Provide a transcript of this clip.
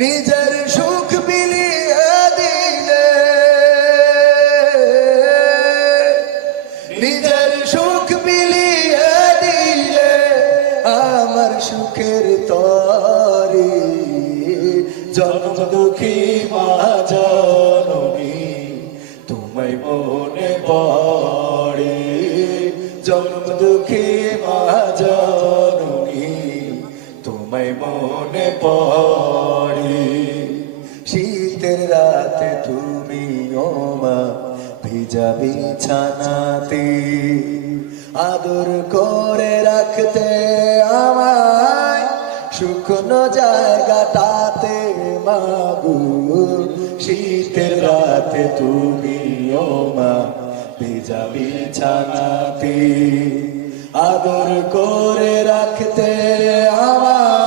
নিজের সুখ বিলিয়ে দিলে, নিজের সুখ বিলিয়ে দিলে আমার সুখের তরি। জনম দুঃখী মা জননী তোমায় মনে পড়ে, জনম দুঃখী মা জননী তোমায় মনে পড়ে। শীতের রাতে তুমি ও মা ভিজা বিছানাতে আদর করে রাখতে আমায় শুকনো জায়গাটাতে মাগো। শীতের রাতে তুমি ও মা ভিজা বিছানাতে আদর করে রাখতে আমায়